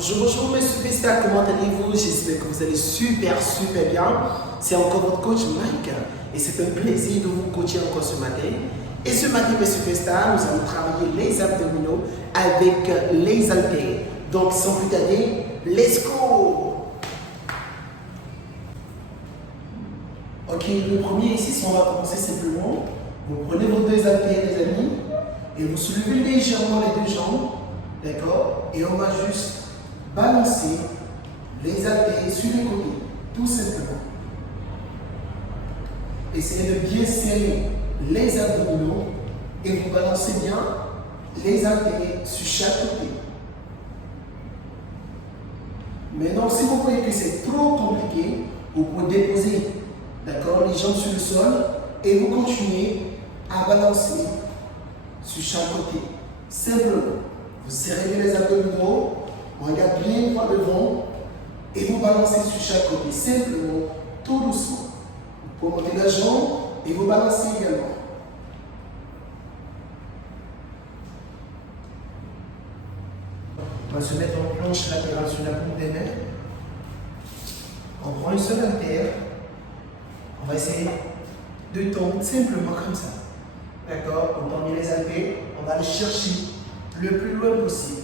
Bonjour, bonjour mes superstars, comment allez-vous? J'espère que vous allez super bien. C'est encore votre coach Mike et c'est un plaisir de vous coacher encore ce matin. Et ce matin mes superstars, nous allons travailler les abdominaux avec les haltères. Donc sans plus tarder, let's go! Ok, le premier ici, on va commencer simplement. Vous prenez vos deux haltères les amis et vous soulevez légèrement les deux jambes, d'accord? Et on va juste balancer les haltères sur les côtés, tout simplement. Essayez de bien serrer les abdominaux et vous balancez bien les haltères sur chaque côté. Maintenant, si vous voyez que c'est trop compliqué, vous pouvez déposer, d'accord, les jambes sur le sol et vous continuez à balancer sur chaque côté. Simplement, vous serrez bien les abdominaux. On regarde bien droit devant et vous balancez sur chaque côté, simplement, tout doucement. Vous pouvez monter la jambe et vous balancez également. On va se mettre en planche latérale sur la paume des mains. On prend une seule haltère. On va essayer de tomber simplement comme ça. D'accord? On tend bien les haltères. On va aller chercher le plus loin possible.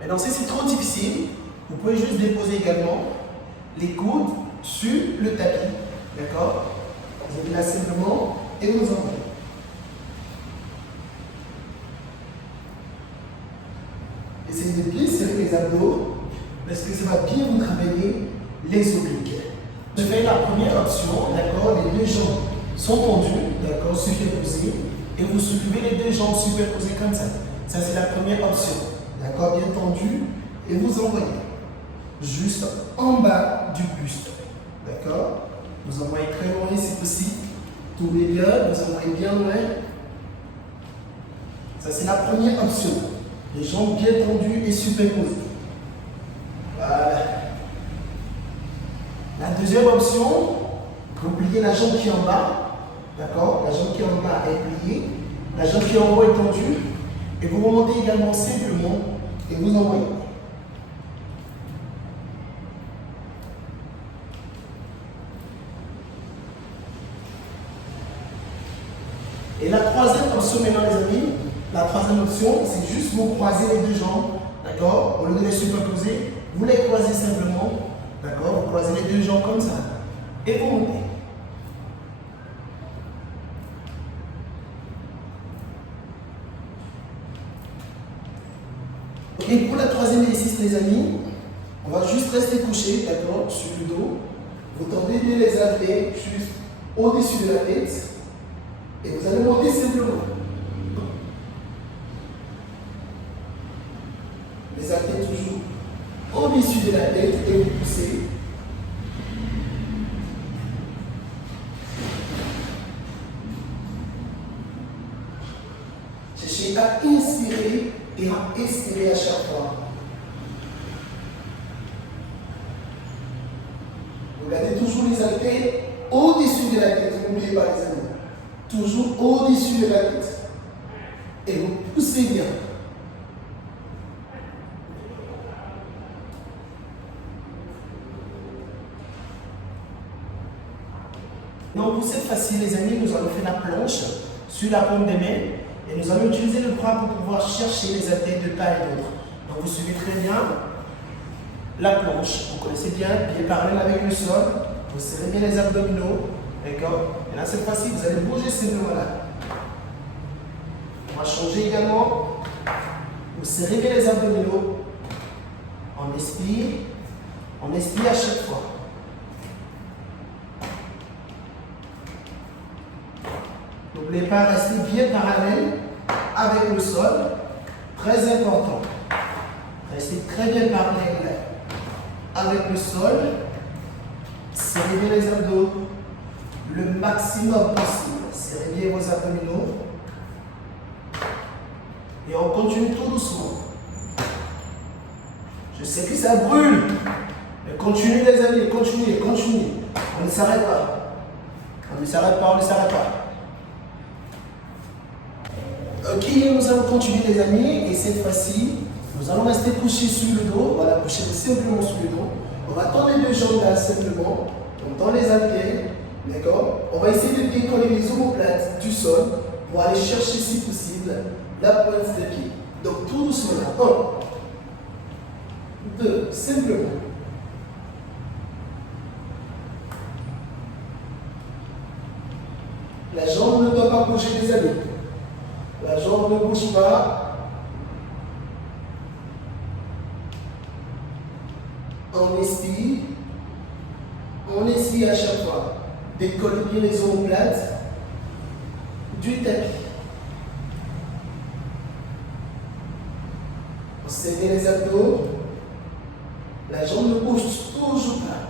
Maintenant, si c'est trop difficile, vous pouvez juste déposer également les coudes sur le tapis. D'accord? Vous allez là simplement et vous envoyez. Essayez de bien serrer les abdos parce que ça va bien vous travailler les obliques. Je fais la première option, d'accord? Les deux jambes sont tendues, d'accord? Superposées. Et vous soulevez les deux jambes superposées comme ça. Ça, c'est la première option. D'accord, bien tendu, et vous envoyez juste en bas du buste. D'accord? Vous envoyez très loin si possible. Tournez bien, vous envoyez bien loin. Ça, c'est la première option. Les jambes bien tendues et superposées. Voilà. La deuxième option, vous pliez la jambe qui est en bas. D'accord? La jambe qui est en bas est pliée. La jambe qui est en haut est tendue. Et vous remontez également simplement et vous envoyez. Et la troisième option maintenant les amis, la troisième option c'est juste vous croiser les deux jambes, d'accord? Au lieu de les superposer, vous les croisez simplement, d'accord? Vous croisez les deux jambes comme ça et vous montez. Et pour la troisième exercice, les amis, on va juste rester couché, d'accord, sur le dos. Vous tendez bien les haltères juste au-dessus de la tête. Et vous allez monter simplement. Les haltères toujours au-dessus de la tête et vous poussez. Cherchez à inspirer et à expirer à chaque fois. Regardez toujours les haltères au-dessus de la tête. N'oubliez pas les amis. Toujours au-dessus de la tête. Et vous poussez bien. Donc pour cette fois-ci les amis, nous allons faire la planche sur la paume des mains. Et nous allons utiliser le bras pour pouvoir chercher les haltères de part et d'autre. Donc vous suivez très bien la planche. Vous connaissez bien, pied parallèle avec le sol. Vous serrez bien les abdominaux. D'accord? Et là, cette fois-ci, vous allez bouger simplement là. On va changer également. Vous serrez bien les abdominaux. On expire. On expire à chaque fois. N'oubliez pas, rester bien parallèle avec le sol. Très important. Restez très bien parallèle avec le sol. Serrez bien les abdos le maximum possible. Serrez bien vos abdominaux. Et on continue tout doucement. Je sais que ça brûle. Mais continuez les amis, continuez. On ne s'arrête pas. On ne s'arrête pas. Ok, nous allons continuer les amis, et cette fois-ci, nous allons rester couchés sur le dos, voilà, coucher simplement sur le dos. On va tendre les deux jambes là simplement, on tend les haltères, d'accord? On va essayer de décoller les omoplates du sol pour aller chercher si possible la pointe des pieds. Donc tout doucement là, 1, 2, simplement. La jambe ne doit pas bouger les amis. La jambe ne bouge pas. On expire à chaque fois. Décolle bien les omoplates du tapis. On serre les abdos. La jambe ne bouge toujours pas.